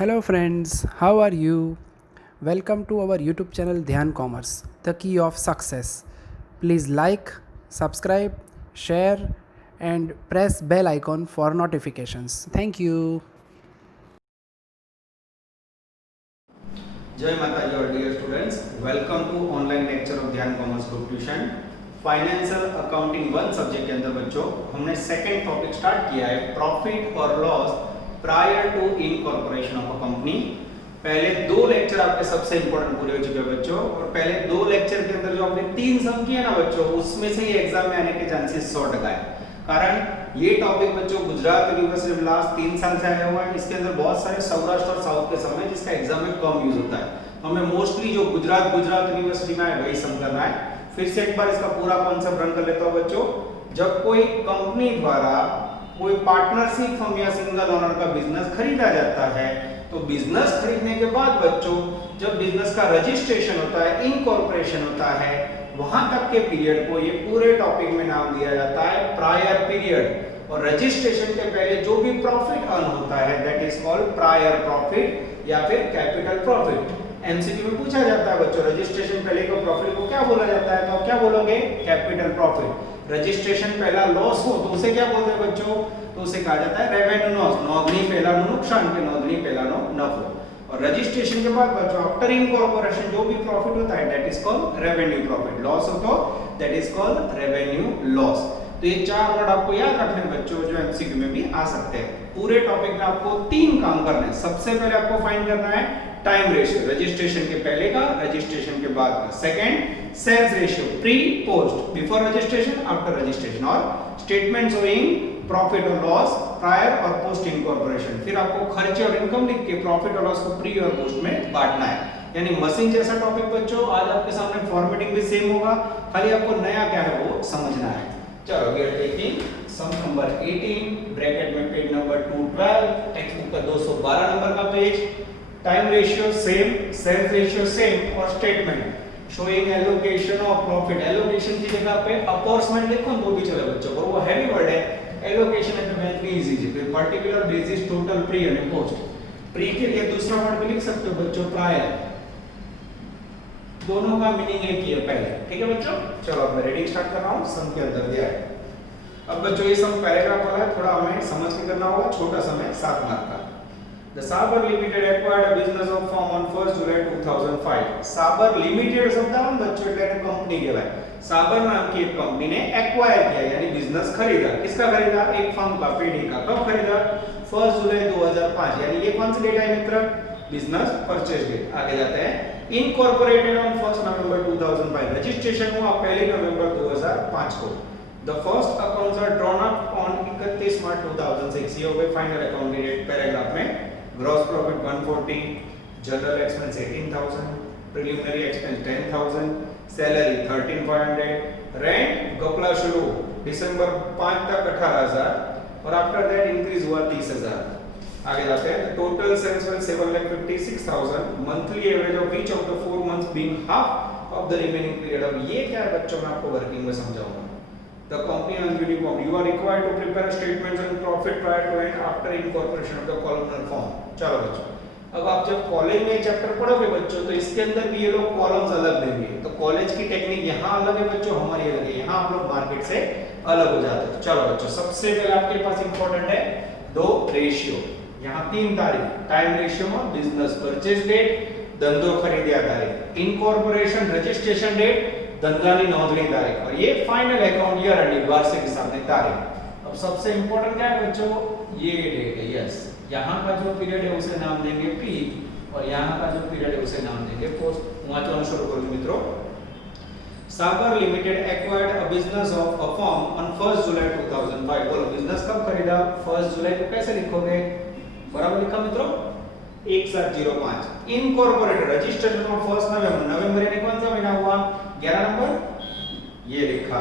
Hello, friends, how are you? Welcome to our YouTube channel Dhyan Commerce, the key of success. Please like, subscribe, share, and press bell icon for notifications. Thank you. जय माता जी और dear students, welcome to online lecture of Dhyan commerce group tuition. Financial accounting 1 subject के अंदर बच्चों हमने second topic start किया है, प्रॉफिट और loss prior to incorporation of a company. पहले 2 लेक्चर आपके सबसे इंपॉर्टेंट पूरे हो चुके हैं बच्चों, और पहले 2 लेक्चर के अंदर जो आपने 3 सम किए ना बच्चों, उसमें से ही एग्जाम में आने के चांसेस 100% है। कारण ये टॉपिक बच्चों गुजरात यूनिवर्सिटी में लास्ट 3 साल से आया हुआ है। इसके अंदर बहुत सारे सौराष्ट्र और साउथ के सम है जिसका एग्जाम में कम यूज होता है। हमें मोस्टली जो गुजरात यूनिवर्सिटी में है वही सम करना है। फिर से एक बार इसका पूरा कॉन्सेप्ट रन कर लेता हूं बच्चों। जब कोई कंपनी द्वारा कोई पार्टनरशिप फर्म या सिंगल ओनर का बिजनेस खरीदा जाता है, तो बिजनेस खरीदने के बाद बच्चों जब बिजनेस का रजिस्ट्रेशन होता है, इनकॉर्पोरेशन होता है, वहां तक के पीरियड को ये पूरे टॉपिक में नाम दिया जाता है प्रायर पीरियड। और रजिस्ट्रेशन के पहले जो भी प्रॉफिट अर्न होता है that is called prior profit या फिर कैपिटल प्रॉफिट। एमसीक्यू में पूछा जाता है बच्चों, रजिस्ट्रेशन पहले को प्रॉफिट को क्या बोला जाता है, तो आप क्या बोलोगे? Capital profit. रजिस्ट्रेशन पहला लॉस हो तो उसे क्या बोलते हैं बच्चों? तो उसे कहा जाता है रेवेन्यू लॉस। नोंधनी पहलाનું नुकसान के नोंधनी पहलाનો नफो। और रजिस्ट्रेशन के बाद बच्चों आफ्टर इनकॉर्पोरेशन जो भी प्रॉफिट होता है that is called revenue profit. Loss हो तो that is called revenue loss. तो ये 4 वर्ड आपको याद रखने बच्चों, जो एमसीक्यू में भी आ सकते हैं। पूरे टॉपिक में आपको 3 काम करने हैं। सबसे पहले आपको फाइंड करना है टाइम रेशियो, रजिस्ट्रेशन के पहले का, रजिस्ट्रेशन के बाद का। Second sales ratio, pre post, before registration, after registration. और स्टेटमेंट शोइंग प्रॉफिट और लॉस प्रायर और पोस्ट इनकॉर्पोरेशन। फिर आपको खर्चे और इनकम लिख के प्रॉफिट और लॉस को प्री और पोस्ट में बांटना है। यानी मशीन जैसा टॉपिक बच्चों। आज आपके सामने फॉर्मेटिंग भी सेम होगा, खाली आपको नया क्या है वो समझना है। चलो we are taking some number 18, bracket में पेज नंबर 212, टेक्स्ट बुक का 212 नंबर का पेज। Time ratio same, sales ratio same, और statement showing allocation of profit. Allocation की जगह पे अपॉर्चमेंट लिखो तो भी चले बच्चों, पर वो हैवी वर्ड है। एलोकेशन है तो वेरी इजी जी। फिर पर्टिकुलर बेसिस टोटल प्री और पोस्ट। प्री के लिए दूसरा वर्ड भी लिख सकते हो बच्चों, प्रायर। दोनों का मीनिंग एक ही है पहले, ठीक है बच्चों। चलो अब मैं रीडिंग स्टार्ट कर रहा हूं। सम के अंदर दिया है। अब बच्चों ये सम पैराग्राफ वाला है, थोड़ा हमें समझ के करना होगा। छोटा सम है, 7 मार्क का। The Saber Limited acquired a business of firm on 1st July 2005. Saber Limited शब्द है बच्चों, એટલે એને कंपनी કહેવાય। साबर नाम की एक कंपनी ने एक्वायर किया यानी बिजनेस खरीदा। किसका खरीदा? एक फर्म का, पेडी का। कब खरीदा? 1 जुलाई 2005। यानी ये कौन सी डेट है मित्र? Business purchase date. आगे जाते हैं। Incorporated on 1 November 2005। रजिस्ट्रेशन हुआ 1 नवंबर 2005 को। The first accounts are drawn up on 31 मार्च 2006। ये हो गए फाइनल अकाउंट डेट। पैराग्राफ में gross profit 140, general expense 18,000, preliminary expense 10,000, salary 13,500, rent गपला शुरू दिसंबर 5 तक 18,000, और आफ्टर दैट इंक्रीज हुआ 30,000। आगे जाते हैं। Total sales were 7,56,000, monthly average of each of the 4 months being half of the remaining period. अब ये क्या है बच्चों, मैं आपको वर्किंग में समझाऊंगा। The company has been informed you are required to prepare statements and profit prior to and after incorporation of the columnar form। चलो बच्चों, अब आप जब कॉलेज में चैप्टर पढ़ोगे बच्चों तो इसके अंदर भी ये लोग कॉलम्स अलग देंगे। तो कॉलेज की टेक्निक यहाँ अलग है बच्चों, हमारी अलग है। यहाँ आप लोग मार्केट से अलग हो जाते हो। चलो बच्चों, सबसे पहले आपके पास इंपॉर्टेंट है 2 रेशियो। यहाँ 3 तारीख, टाइम रेशियो में बिजनेस परचेज डेट, धंधो खरीदिया तारीख, इनकॉर्पोरेशन रजिस्ट्रेशन डेट, धंधानी नोंधनी तारीख, और ये फाइनल अकाउंट ईयर एंडिंग वार्षिक हिसाब तारीख। अब सबसे इंपॉर्टेंट क्या है बच्चों? ये डेट है। यस, यहाँ का जो पीरियड है उसे नाम देंगे पी, और यहाँ का जो पीरियड है उसे नाम देंगे पोस्ट। वाचन शुरू करो मित्रों। साबर limited acquired a business of a firm on 1 जुलाई 2005। बोलो बिजनेस कब खरीदा? 1 जुलाई को कैसे लिखोगे? बराबर लिखा मित्रों, 1705। इनकॉर्पोरेटेड रजिस्ट्रेशन ऑन 1 नवंबर। नवंबर यानी कौन सा महीना हुआ? 11 नंबर, ये लिखा।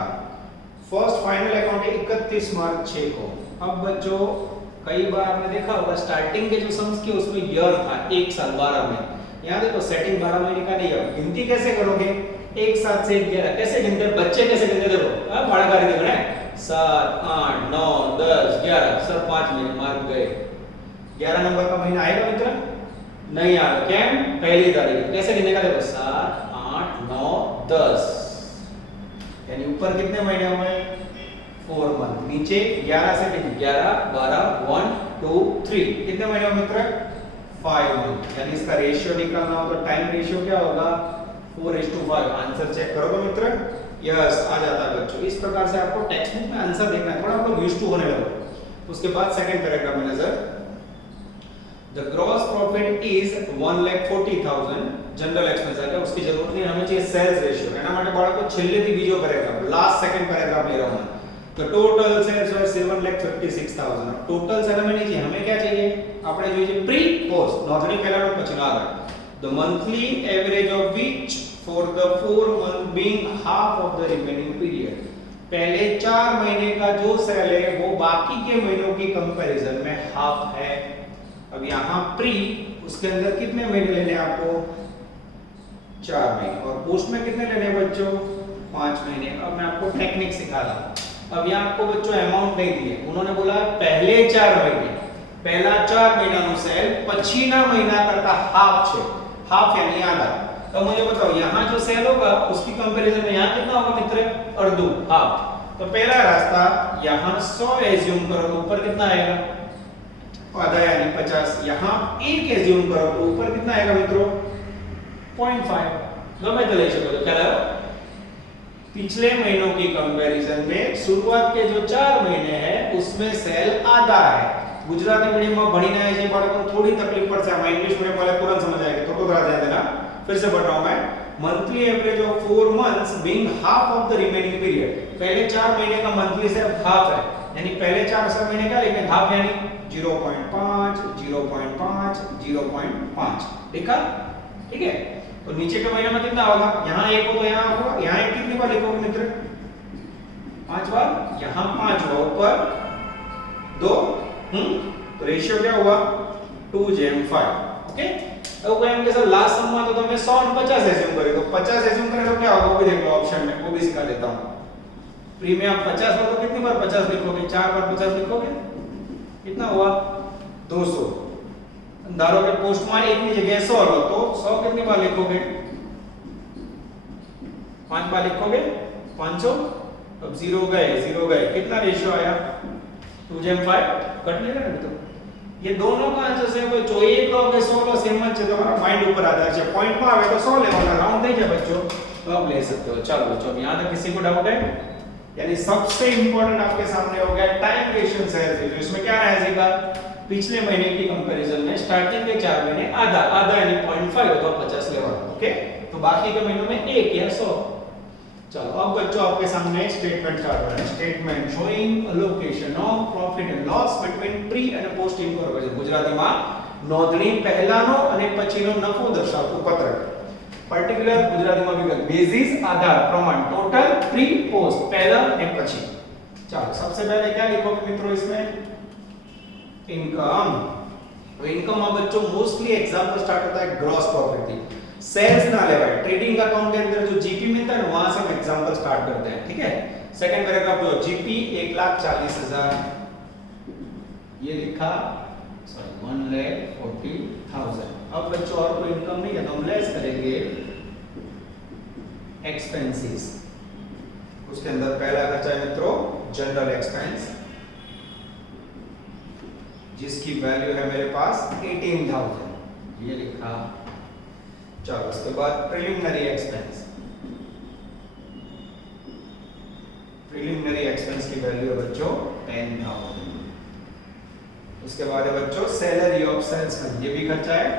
फर्स्ट फाइनल अकाउंट है 31 मार्च 6 को। अब बच्चों कई बार आपने देखा होगा स्टार्टिंग के जो सम्स के उसमें ईयर था 1 साल 12 महीने। यहाँ देखो सेटिंग 12 महीने का नहीं है। गिनती कैसे करोगे? 1 7 से 11 कैसे गिनते हैं बच्चे? कैसे गिनते? देखो बड़ा कर देखो ना, 7 8 9 10 11 सर 5 महीने मार्क गए। 11 नंबर का महीना आएगा मित्र, नहीं आएगा। કેમ? पहली तारीख। कैसे गिनेगा? देखो 7 8 9 10 यानी ऊपर कितने महीने हुए? 4 मंथ। नीचे 11 से 11 12 1 2 3 कितने महीने हुए मित्र? 5 मंथ। यानी इसका रेशियो निकालना हो तो टाइम रेशियो क्या होगा? 4:5। आंसर चेक करो तो मित्र, यस आ जाता है बच्चों। इस प्रकार से आपको टेक्स्ट बुक में आंसर देखना है, थोड़ा आपको यूज्ड टू होने लगो। उसके बाद सेकंड पैराग्राफ में नजर, the gross profit is 1,40,000 general expense है, उसकी जरूरत नहीं, हमें चाहिए सेल्स रेशियो। एना માટે બાળકો છેલ્લેથી બીજો પેરેગ્રાફ, લાસ્ટ સેકન્ડ પેરેગ્રાફ ले रहा हूं मैं। तो total sales were 7,56,000। Total sale हमें नहीं चाहिए, हमें क्या चाहिए? આપણે જોઈએ છે પ્રી પોસ્ટ, નોંધણી પહેલાનો પછી આગળ। The monthly average of which for the 4 month being half of the remaining period. पहले 4 महीने का जो सेल है वो बाकी के महीनों की कंपैरिजन में हाफ है। अब यहाँ प्री, उसके अंदर कितने महीने लेने हैं आपको? 4 महीने। और पोस्ट में कितने लेने हैं बच्चों? 5 महीने। अब मैं आपको टेक्निक सिखा रहा हूं। अब यहाँ आपको बच्चों अमाउंट नहीं दिए, उन्होंने बोला पहले 4 महीने, पहला 4 महीना नो सेल पछीना महीना करता हाफ छे। हाफ यानी आधा। तो मुझे बताओ यहाँ जो सेल होगा उसकी कंपैरिजन में यहाँ कितना होगा मित्र? अर्धू, हाफ। तो पहला रास्ता, यहाँ 100 एज्यूम करो तो ऊपर कितना आएगा? आधा यानी 50। यहाँ 1 एज्यूम करो तो ऊपर कितना आएगा मित्रों? 0.5। गમે તે લઈ શકો છો। ખ્યાલ આવ્યો? पिछले महीनों की कंपैरिजन में शुरुआत के जो 4 महीने हैं उसमें सेल आधा है। गुजराती मीडियम में भणीने आए छे बाळको थोड़ी तकलीफ पड़से, आमा इंग्लिश मीडियम वाले तुरंत समझ आएगा, तो थोड़ा ध्यान देना। फिर से पढ़ रहा हूं मैं। Monthly average of 4 months being half of the remaining period. पहले 4 महीने का मंथली से हाफ है, यानी पहले 4 महीने का, लेकिन हाफ यानी 0.5 0.5 0.5। देखा? ठीक है। तो नीचे के महीने में कितना होगा? यहाँ 1 हो तो यहाँ होगा, यहाँ 1 कितनी बार लिखोगे मित्र? 5 बार। यहाँ 5 हुआ, ऊपर 2। तो रेशियो क्या हुआ? 2:5। ओके। अब कोई हम कैसा लास्ट सम में तो तुम्हें 100 और 50 एज्यूम करे, तो 50 एज्यूम करे तो क्या होगा वो भी देख लो ऑप्शन में, वो भी सिखा देता हूं। प्रीमियम 50 हो तो कितनी बार 50 लिखोगे? 4 बार 50 लिखोगे, कितना हुआ? 200। धारो के पोस्ट में 1 की जगह 100 लो तो 100 कितनी बार लिखोगे? 5 बार लिखोगे, 500। अब 0 गए, कितना रेशियो आया? 2:5। कट नहीं करना तो ये दोनों का आंसर सेम है। जो एक लो के 100 लो सेम है, तुम्हारा माइंड ऊपर आधार है। पॉइंट में आवे तो 100 लेवाना, राउंड થઈ જાય बच्चों, तो आप ले सकते हो। चलो बच्चों, यहां तक किसी को डाउट है? यानी सबसे इंपॉर्टेंट आपके सामने हो गया टाइम रेशियो सेल्स रेशियो। इसमें क्या रहेगा? पिछले महीने की कंपैरिजन में स्टार्टिंग के 4 महीने आधा यानी 0.5 हो तो 50 लेवाना। ओके। तो बाकी के महीनों में 1 या 100। चलो अब बच्चों आपके सामने स्टेटमेंट स्टार्ट हो रहा है। Statement showing allocation of profit and loss between pre and post incorporation. गुजरातीમાં નોંધણી પહેલાનો અને પછીનો નફો દર્શાવતું પત્રક। पर्टिकुलर गुजरातीમાં વિગત, બેઝિસ આધાર, प्रमाण, टोटल, प्री पोस्ट, पहला અને પછી। चलो सबसे पहले क्या लिखोगे मित्रों इसमें? इनकम। तो इनकम में बच्चों मोस्टली एग्जांपल स्टार्ट होता है ग्रॉस प्रॉफिट थी। सेल्स ना लेवाय, ट्रेडिंग अकाउंट के अंदर जो जीपी मिलता है वहां से हम एग्जांपल स्टार्ट करते हैं। ठीक है। सेकंड पैराग्राफ जो जीपी 1,40,000 ये लिखा, सॉरी 1,40,000। अब बच्चों और कोई इनकम नहीं है तो हम लेस करेंगे एक्सपेंसेस। उसके अंदर पहला खर्चा है मित्रों जनरल एक्सपेंस, जिसकी वैल्यू है मेरे पास 18,000, ये लिखा। चलो उसके बाद प्रिलिमिनरी एक्सपेंस। प्रिलिमिनरी एक्सपेंस की वैल्यू है बच्चों 10,000। उसके बाद है बच्चों सैलरी ऑफ सेल्समैन, ये भी खर्चा है।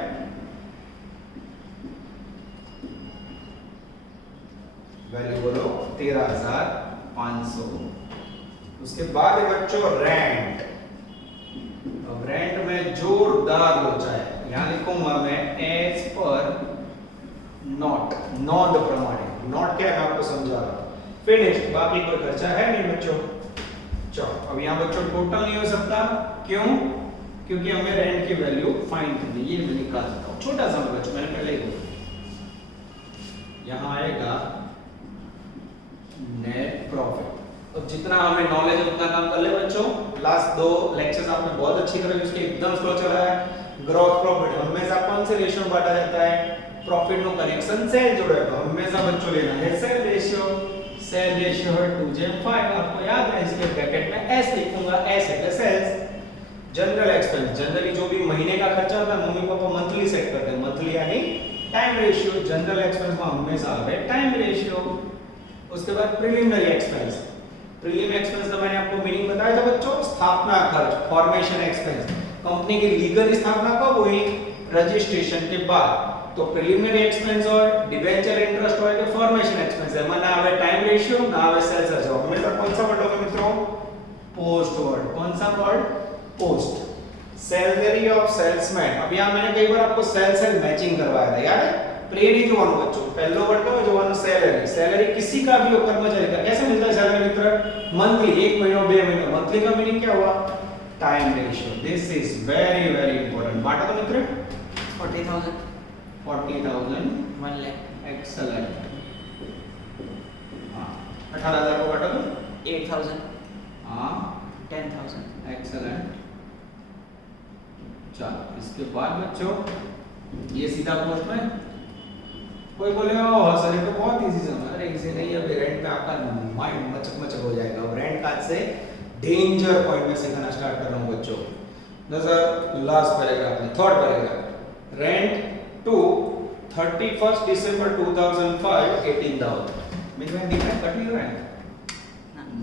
वैल्यू बोलो 13,500। उसके बाद है बच्चों रेंट। अब रेंट में जोरदार लोचा है, यहां लिखूंगा मैं एज पर नॉट, नोंध प्रमाणे। नॉट क्या है आपको समझा रहा हूं। फिनिश्ड, बाकी कोई खर्चा है नहीं बच्चों। चलो अब यहां बच्चों टोटल नहीं हो सकता, क्यों? क्योंकि हमें रेंट की वैल्यू फाइंड करनी है। ये मैं निकाल देता हूं, छोटा सा बच्चों, मैंने पहले ही बोला। यहां आएगा नेट प्रॉफिट। अब जितना हमें नॉलेज है उतना काम कर ले बच्चों। लास्ट 2 लेक्चर्स आपने बहुत अच्छी तरह उसके एकदम स्लो चला है। ग्रोथ प्रॉफिट हमेशा कौन से रेशियो में बांटा जाता है? प्रॉफिट નો કનેક્શન સેલ જોડે તો હંમેશા બચ્ચો લેना है सेल रेशियो है 2/5 आपको याद है इसके ब्रैकेट में s लिखूंगा s એટલે सेल्स जनरल एक्सपेंस जनरली जो भी महीने का खर्चा होता है मम्मी पापा मंथली सेट करते हैं मंथली यानी टाइम रेशियो जनरल एक्सपेंस में हमेशा आवे टाइम रेशियो उसके बाद प्रीलिमिनरी एक्सपेंस प्रीलिम एक्सपेंस का मैंने आपको मीनिंग बताया था बच्चों स्थापना खर्च फॉर्मेशन एक्सपेंस कंपनी की लीगल स्थापना कब हुई रजिस्ट्रेशन के बाद तो प्रीलिमिनरी एक्सपेंस और डिबेंचर इंटरेस्ट હોય કે ફોર્મેશન એક્સપેન્સ એમાં ના આવે ટાइम રેશિયો ના આવે સેલ્સ રેશિયો હંમેશા कौन सा वर्ड होगा मित्रों पोस्ट वर्ड कौन सा word post salary of salesman अब यहां मैंने कई बार आपको सेल मैचिंग करवाया था याद है प्रेरी जो वन बच्चों पहलो वर्ड का जो वन सैलरी किसी का भी हो कर्मचारी का कैसे मिलता है सैलरी मित्र मंथली एक महीना दो महीना मंथली का मीनिंग क्या हुआ time ratio this is very important बाटा तो मित्र 40,000 1 lakh एक्सीलेंट हां 18,000 को काटा तो 8,000 हां 10,000 एक्सीलेंट चलो इसके बाद बच्चों ये सीधा पोस्ट में कोई बोलेगा ओ सर ये तो बहुत इजी सम है अरे इजी नहीं है रेंट पे आपका माइंड मचक हो जाएगा अब रेंट का से डेंजर पॉइंट में सीखना स्टार्ट कर रहा हूं बच्चों नजर लास्ट पैराग्राफ में third paragraph rent to 31st December 2005 18,000 mean में डिफरेंट कट लियो है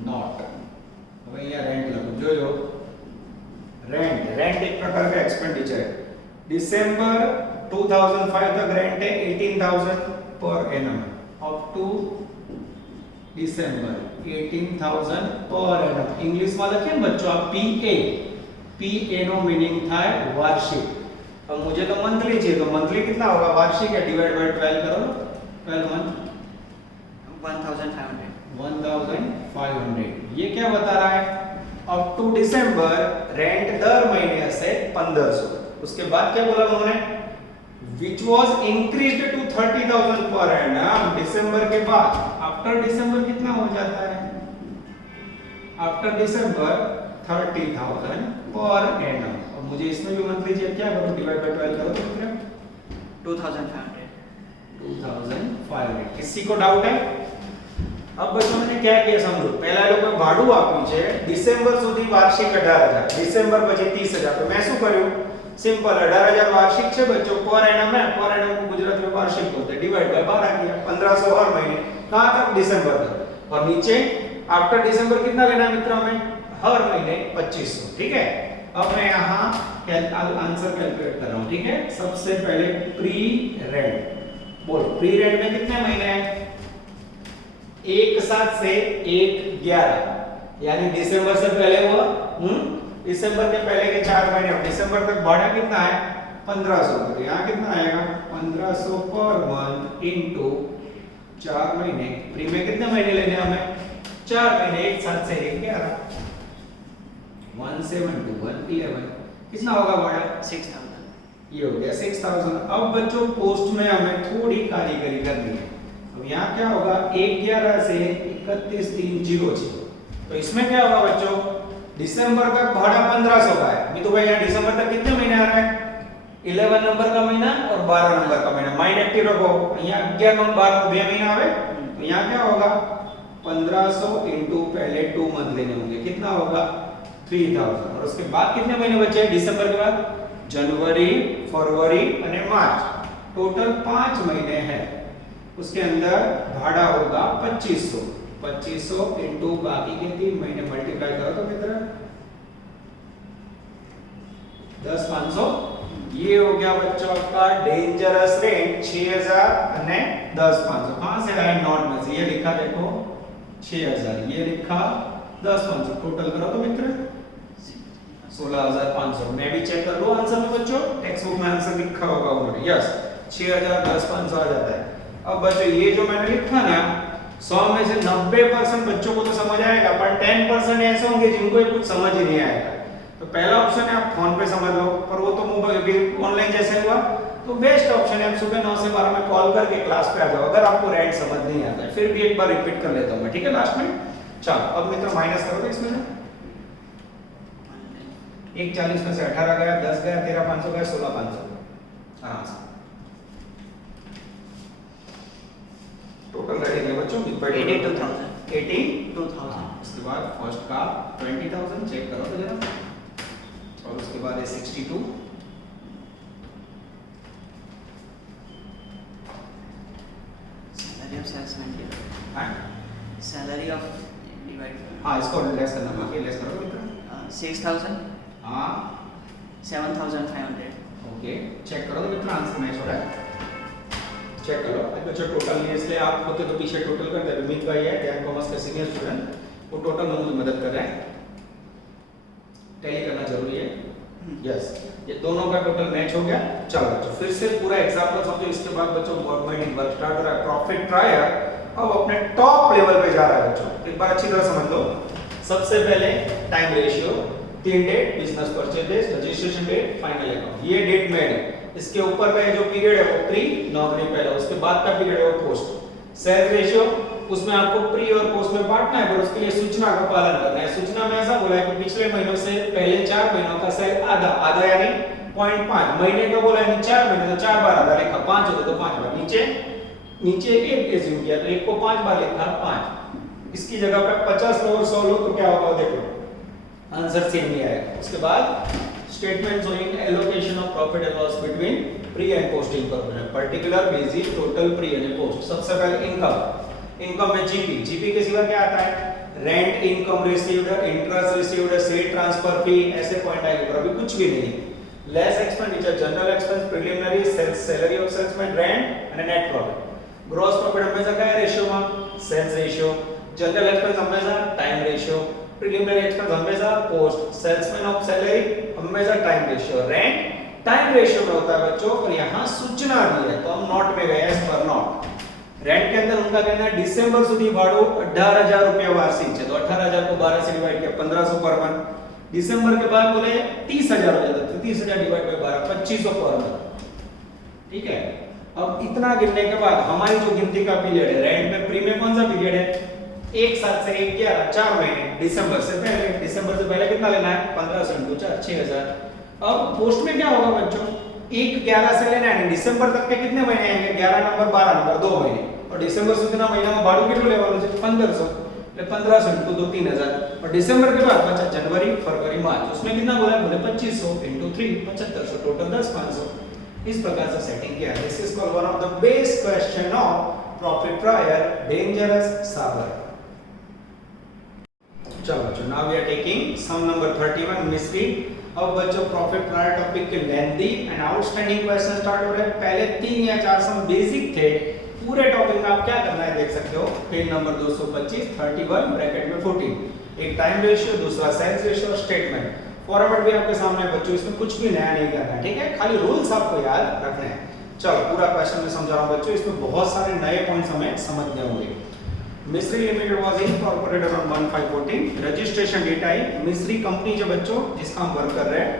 नॉट अब यहाँ रेंट लगो जो रेंट एक प्रकार का एक्सपेंडिचर है दिसंबर 2005 तक रेंट है 18,000 per annum up to December 18,000 per annum English में लखिए बच्चों आप पीए नो मीनिंग था वार्षिक अब मुझे तो मंथली चाहिए तो मंथली कितना होगा वार्षिक है डिवाइड बाय 12 करो 12 मंथ 1,500 ये क्या बता रहा है अप टू दिसंबर रेंट दर महीने से 1500 उसके बाद क्या बोला उन्होंने which was increased to 30,000 per annum दिसंबर के बाद आफ्टर दिसंबर कितना हो जाता है आफ्टर दिसंबर 30,000 पर annum अब मुझे इसमें भी मंथली चाहिए क्या करूं डिवाइड बाय 12 करो तो कितना 2,500 किसी को डाउट है अब बच्चों ने क्या किया समझो पहला लोग भाड़ू આપ્યું છે ડિસેમ્બર સુધી વાર્ષિક 18,000 ડિસેમ્બર પછી 30,000 તો मैं શું કર્યું सिंपल 18,000 वार्षिक છે बच्चों पर एनम है पर एनम को गुजरात में वार्षिक बोलते हैं डिवाइड बाय 12 किया 1500 हर महीने कहां तक दिसंबर तक और नीचे आफ्टर दिसंबर कितना लेना है मित्रों हमें हर महीने 2500 ठीक है अब मैं यहां आंसर कैलकुलेट कर रहा हूं ठीक है सबसे पहले प्री रेंट बोल प्री रेंट में कितने महीने हैं 1/7 से 1/11 यानी दिसंबर से पहले हुआ दिसंबर के पहले के 4 महीने अब दिसंबर तक भाड़ा कितना है 1500 तो यहाँ कितना आएगा 1500 पर मंथ इनटू 4 महीने प्री में कितने महीने लेने हमें 4 महीने 1/7 से 1/11 1/7 कितना होगा भाड़ा 6,000 ये हो गया 6,000 अब बच्चों पोस्ट में हमें थोड़ी कारीगरी करनी है अब यहाँ क्या होगा 1/11 से 31/3/06 तो इसमें क्या होगा बच्चों दिसंबर तक भाड़ा 1500 का है मैं तो भाई यहाँ दिसंबर तक कितने महीने आ रहा है 11 नंबर का महीना और 12 नंबर का महीना माइंड एक्टिव रखो यहाँ 11 और 12 दो महीना आवे तो यहाँ क्या होगा 1500 इनटू पहले 2 मंथ लेने होंगे कितना होगा 3,000 और उसके बाद कितने महीने बचे दिसंबर के बाद जनवरी फरवरी और मार्च टोटल 5 महीने हैं उसके अंदर भाड़ा होगा 2500 इनटू बाकी के 3 महीने मल्टीप्लाई करो तो कितना 10,500 ये हो गया बच्चों आपका डेंजरस रेंट 6,000 અને 10,500 कहां से आया नॉट में से ये लिखा देखो 6,000 ये लिखा 10,500 टोटल करो तो मित्र 16,500 मैं भी चेक कर लो आंसर में बच्चों टेक्स्ट बुक में आंसर लिखा होगा उन्होंने यस 6,000 10,500 आ जाता है अब बच्चों ये जो मैंने लिखा ना 100 में से 90% बच्चों को तो समझ आएगा पर 10% ऐसे होंगे जिनको कुछ समझ ही नहीं आएगा तो पहला ऑप्शन है आप फोन पे समझ लो पर वो तो मोबाइल ऑनलाइन जैसे हुआ तो बेस्ट ऑप्शन है आप सुबह 9 से 12 में कॉल करके क्लास पे आ जाओ अगर आपको रेंट समझ नहीं आता है फिर भी एक बार रिपीट कर लेता हूं मैं ठीक है लास्ट में चलो अब मित्र माइनस करो तो इसमें 140 में से 18 गया, 10 गया, 13,500 गया, 16,500 आराम से टोटल रेडी है बच्चों। 82,000 82,000। उसके बाद फर्स्ट का 20,000 चेक करो तो जरा, और उसके बाद है 62, salary of salesman हाँ salary of divide हाँ इसको लेस करना बाकी, लेस करो मित्र। 6,000 हाँ 7,500 ओके, चेक करो तो कितना आंसर मैच हो रहा है, चेक करो। बच्चों टोटल नहीं, इसलिए आप होते तो पीछे टोटल कर दे। विमित भाई है ध्यान कॉमर्स के सीनियर स्टूडेंट, वो टोटल में मुझे मदद कर रहे हैं, टैली करना जरूरी है। यस, ये दोनों का टोटल मैच हो गया। चलो बच्चों फिर से पूरा एग्जांपल समझो, इसके बाद बच्चों गवर्नमेंट वर्क स्टार्ट हो रहा है। प्रॉफिट ट्रायर अब अपने टॉप लेवल पे जा रहा है बच्चों, एक बार अच्छी तरह समझ लो। सबसे पहले time ratio, 3 date, business purchase date, registration date, final account, ये डेट मेड है। इसके ऊपर का जो पीरियड है वो प्री, नॉमिनी पहला, उसके बाद का पीरियड है वो पोस्ट। सेल्स रेशियो, उसमें आपको प्री और पोस्ट में बांटना है, पर उसके लिए सूचना का पालन करना है। सूचना में ऐसा बोला है कि पिछले महीनों से पहले 4 महीनों का सेल आधा आधा यानी 0.5 महीने का बोला है, 4 महीने तो 4 बार आधा लिखा, 5 होता तो 5 बार, नीचे एक एज्यूम किया तो एक को 5 बार लिखा 5। इसकी जगह पे 50 लो और 100 लो तो क्या होगा देखो, आंसर सेम ही आएगा। उसके बाद statement showing allocation of profit and loss between pre and post income, particular, basic, total, pre and post. सबसे पहले इनकम, इनकम में जीपी, जीपी के सिवा क्या आता है, rent income received, interest received, sale transfer fee, ऐसे पॉइंट आएंगे, पर अभी कुछ भी नहीं। Less expenditure, general expense, preliminary, sales, salary of salesman, rent and net profit. Gross profit हमेशा क्या है रेशियो में, सेल्स रेशियो, जनरल एक्सपेंस हमेशा टाइम रेशियो, प्रिलिमिनरी एक्सपेंस हमेशा पोस्ट, सेल्समैन ऑफ सैलरी हमेशा time ratio, rent time ratio में होता है बच्चों। और यहाँ सूचना दी है तो हम नॉट में गए, एज पर नॉट। रेंट के अंदर उनका कहना है डिसेंबर સુધી ભાડું 18,000 रुपया वार्षिक है, तो 18,000 को 12 से डिवाइड किया 1500 पर मंथ। दिसंबर के बाद बोले 30,000 हो जाता है, 30,000 डिवाइड बाय 12 2500 पर मंथ। ठीक है, अब इतना गिनने के बाद हमारी जो गिनती का पीरियड है, रेंट में प्री में कौन सा पीरियड है, 1 7 से 1 11 4 महीने, दिसंबर से पहले कितना लेना है, 1500 × 4 6000। अब पोस्ट में क्या होगा बच्चों, 1 11 से लेना है, दिसंबर तक के कितने महीने आएंगे, 11 नंबर 12 नंबर 2 महीने, और दिसंबर सुधीना महीनाમાં ભાડું કેટલું લેવાનું છે 1500, એટલે 1500 × 2 3000। और दिसंबर के बाद बचा जनवरी फरवरी मार्च, उसमें कितना बोला, बोले 2500 × 3 7500, टोटल 10,500। इस प्रकार से सेटिंग किया। This is called one of the best question of profit prior, dangerous साबर। चलो बच्चों, now we are taking some number 31 mystery. अब बच्चों प्रॉफिट ट्रायल टॉपिक के lengthy and outstanding question start हो रहे हैं। पहले 3 या 4 सम बेसिक थे, पूरे टॉपिक में आप क्या करना है देख सकते हो, पेज नंबर 225 31 ब्रैकेट में 14, एक टाइम रेशियो, दूसरा सेल्स रेशियो और स्टेटमेंट। फॉर्मेट भी आपके सामने है बच्चों, इसमें कुछ भी नया नहीं करना है, ठीक है, खाली रूल्स आपको याद रखने हैं। चलो पूरा क्वेश्चन में समझा रहा हूं बच्चों, इसमें बहुत सारे नए पॉइंट्स हमें समझने होंगे। Mistry limited was incorporated on 1/5/14, registration date आई, मिस्री कंपनी जो बच्चों जिसका हम वर्क कर रहे हैं,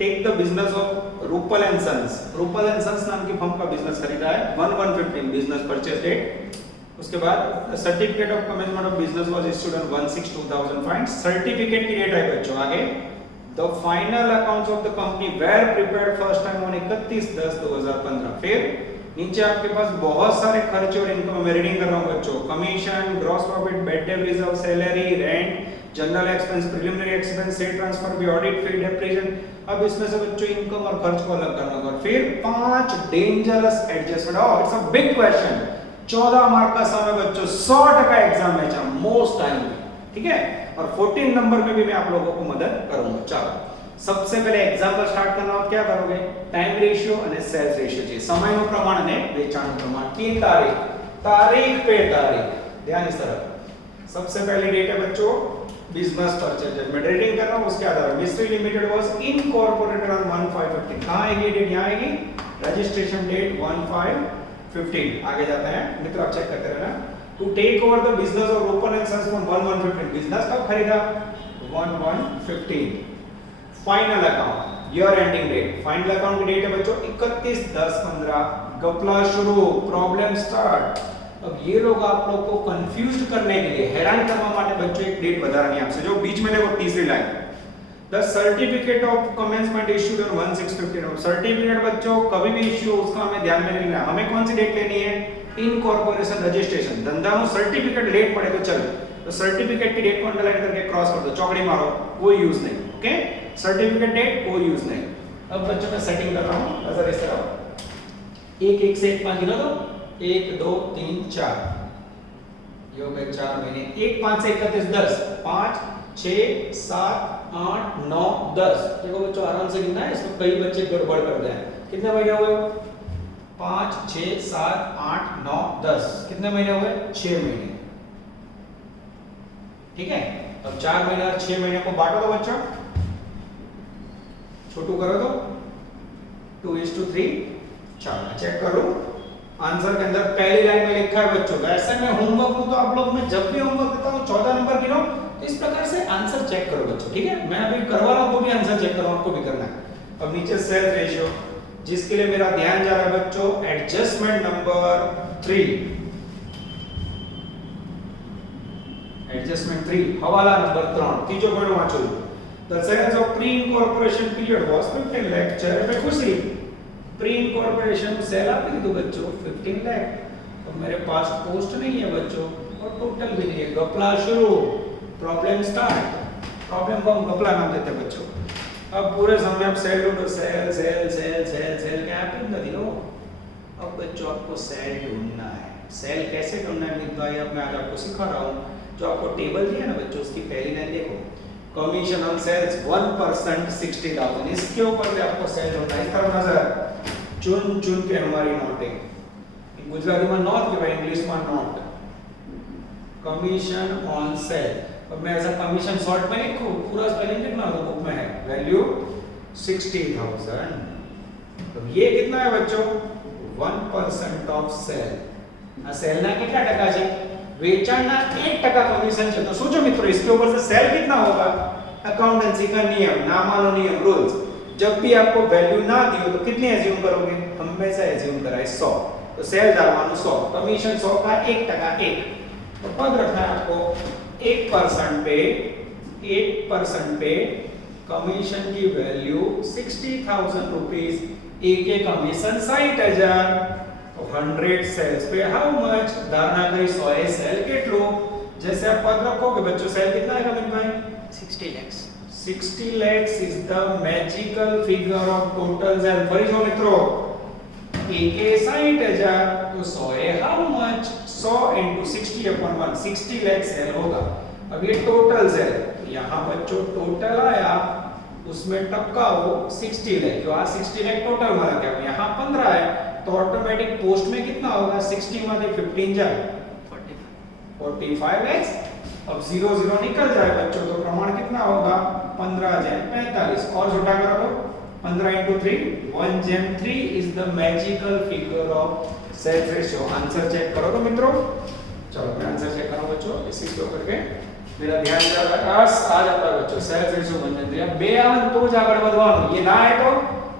take the business of Rupal and sons, Rupal and sons नाम की फर्म का बिजनेस खरीदा है, 1/1/15 बिजनेस परचेज डेट। उसके बाद certificate of commencement of business was issued on 1/6/2005, certificate की डेट आई बच्चों आगे। The final accounts of the company were prepared first time on 31/10/2015। फिर नीचे आपके पास बहुत सारे खर्च और इनकम में रीडिंग कर रहा हूं बच्चों, commission, gross profit, bad debt reserve, salary, rent, general expense, preliminary expense, sale transfer भी, ऑडिट फी, डेप्रिसिएशन। अब इसमें से बच्चों इनकम और खर्च को अलग करना होगा। फिर 5 dangerous adjustment. Oh it's a big question, 14 mark का सम है बच्चों, 100% एग्जाम में चाहे मोस्ट टाइम, ठीक है, और 14 नंबर में भी मैं आप लोगों को मदद करूंगा। चलो सबसे पहले एग्जांपल स्टार्ट करना हो, क्या करोगे, टाइम रेशियो અને સેલ્સ રેશિયો છે, સમયનું પ્રમાણ અને વેચાણનું પ્રમાણ की तारीख पे तारीख, ध्यान इस तरफ। सबसे पहली डेट है बच्चों बिजनेस परचेज में रीडिंग कर रहा हूं, उसके आधार पर mystery limited was incorporated on 1/5/15, कहां आएगी डेट, यहां आएगी, रजिस्ट्रेशन डेट 1/5/15। आगे जाते हैं मित्र, आप चेक करते रहना। To take over the business of Rupal and sons from 1/1/15, business कब खरीदा, 1/1/15। Final account, year ending date, final account की डेट है बच्चों 31/10/15। गपला शुरू, प्रॉब्लम स्टार्ट। अब ये लोग आप लोग को कंफ्यूज करने के लिए, हैरान करने માટે बच्चों एक डेट बता रही है आपसे, जो बीच में देखो तीसरी line, the certificate of commencement issued on 1659। Certificate बच्चों कभी भी इश्यू उसका हमें ध्यान में रखना है। हमें कौन सी डेट लेनी है? Incorporation registration. धंधाનું सर्टिफिकेट लेट पड़े तो चले, तो सर्टिफिकेट की डेट को अंडरलाइन करके क्रॉस कर दो, चौकड़ी मारो, कोई यूज नहीं। ओके, सर्टिफिकेट डेट कोई यूज नहीं। अब बच्चों मैं सेटिंग कर रहा हूं, नजर इस तरफ, 1 1 से 1 5 गिनो तो 1 2 3 4, ये हो गए 4 महीने। 1 5 से 31 10, 5 6 7 8 9 10। देखो बच्चों आराम से गिनना है, इसमें कई बच्चे गड़बड़ कर रहे हैं। कितने महीने हुए? 5 6 7 8 9 10। कितने महीने हुए? 6 महीने। ठीक है, अब 4 महीने और 6 महीने को बांटो तो बच्चों, छोटू करो तो 2:3। चलो चेक कर लो, आंसर के अंदर पहली लाइन में लिखा है बच्चों। वैसे मैं होमवर्क हूं तो आप लोग, मैं जब भी होमवर्क देता हूं 14 नंबर गिनो, तो इस प्रकार से आंसर चेक करो बच्चों। ठीक है, मैं अभी करवा रहा हूं तो भी आंसर चेक करो, आपको भी करना है। अब नीचे सेल्स रेशियो, जिसके लिए मेरा ध्यान जा रहा है बच्चों, एडजस्टमेंट नंबर 3। एडजस्टमेंट 3 हवाला नंबर 3 तीजो पॉइंट वांचो। The sales of pre incorporation period was 15 lakh. चेहरे पे खुशी, प्री इनकॉर्पोरेशन सेल आपने दी तो बच्चों 15 लाख। अब मेरे पास पोस्ट नहीं है बच्चों और टोटल भी नहीं है। गपला शुरू, प्रॉब्लम स्टार्ट। प्रॉब्लम को हम गपला नाम देते हैं बच्चों। अब पूरे समय आप सेल ढूंढो, sale sale sale sale sale क्या आप ढूंढ दियो। अब बच्चों आपको सेल ढूंढना है। सेल कैसे ढूंढना है मित्र भाई, अब मैं आज आपको सिखा रहा हूं। जो आपको टेबल दिया ना बच्चों, उसकी पहली लाइन देखो, कमीशन ऑन सेल्स 1% 60,000। इसके ऊपर से आपको सेल ढूंढना है। इस तरफ नजर, चुन चुन के हमारी नोटें, गुजराती में नोट के भाई, इंग्लिश में नोट। कमीशन ऑन सेल, अब मैं ऐसा कमीशन शॉर्ट में लिखूं, पूरा स्पेलिंग लिखना हो तो बुक में है, वैल्यू 60,000। तो ये कितना है बच्चों? 1% ऑफ सेल। आ सेल ना कितना टका છે? વેચાણના 1% કમિશન છે। તો सोचो मित्रों, इसके ऊपर से सेल कितना होगा? अकाउंटेंसी का नियम, नामानो नियम, रूल्स, जब भी आपको वैल्यू ना दी हो तो कितने एज्यूम करोगे? हमेशा एज्यूम कराए 100। तो सेल डालवानो 100, कमीशन 100 का 1% 1, तो पद रखना है आपको 1% पे, 1% पे कमीशन की वैल्यू 60,000 रुपीस। एक कमीशन 60,000, 100 सेल्स पे हाउ मच? धारणा करी 100 सेल કેટલો? जैसे आप पद रखोगे बच्चों, सेल कितना आएगा मित्र भाई? 60 lakhs. 60 lakhs is the magical figure of total sale। फरी जो मित्रों, एक 60,000 तो 100 है how much? 100 into 60/1, 60 lakh sale होगा। अब ये टोटल सेल, तो यहाँ बच्चों टोटल आया, उसमें टपका हो 60 लाख, तो 60 लाख टोटल मारा क्या? यहाँ 15 है, तो ऑटोमेटिक पोस्ट में कितना होगा? 60 में 15 जाए 45 लाख। अब 0 0 निकल जाए बच्चों, तो प्रमाण कितना होगा? 15 जाए 45, और छोटा करो 15 into 3, 1/3 is the magical figure of sales ratio। Answer check करो तो मित्रों, चलो मैं आंसर चेक करूं बच्चों, इसी को करके मेरा ध्यान जा रहा है। आ जाता है बच्चों सेल्स रेशियो 1/3। अब बे आवन तो ज આગળ વધવાનું, ये ना आए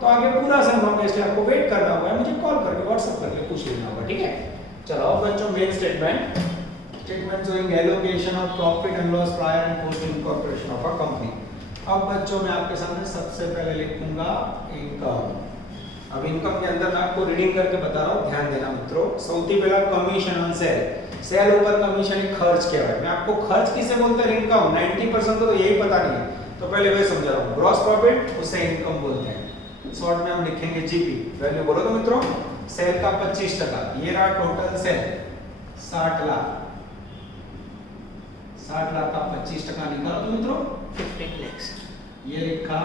तो आगे पूरा संभव है, इसलिए आपको वेट करना होगा, मुझे कॉल करके व्हाट्सएप करके पूछ लेना होगा। ठीक है, चलो अब बच्चों main statement showing allocation of profit and loss prior and post incorporation of a company। अब बच्चों मैं आपके सामने सबसे पहले लिखूंगा इनकम। अब इनकम के अंदर मैं आपको रीडिंग करके बता रहा हूं, ध्यान देना मित्रों। સૌથી પહેલા कमीशन ऑन सेल, सेल ऊपर कमीशन एक खर्च क्या है। मैं आपको खर्च किसे बोलते हैं? इनकम। 90% तो यही पता नहीं है, तो पहले वही समझा रहा हूं। ग्रॉस प्रॉफिट उसे इनकम बोलते हैं, शॉर्ट में हम लिखेंगे जीपी। वैल्यू बोलो तो मित्रों, सेल का 25%, ये रहा टोटल सेल 60 लाख। 60 लाख का 25% निकालो तो मित्रों 15 lakhs. ये लिखा